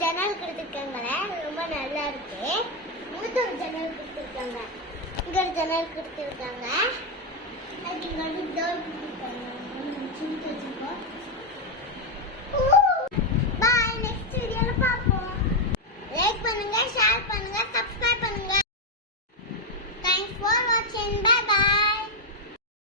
ஜன்னல் கொடுத்துருக்காங்களே, ரொம்ப நல்லா இருக்கு. இங்க ஒரு ஜன்னல் கொடுத்துருக்காங்க, இங்க ஒரு ஜன்னல் கொடுத்துருக்காங்க. அதுக்கு இங்க வந்து டோர்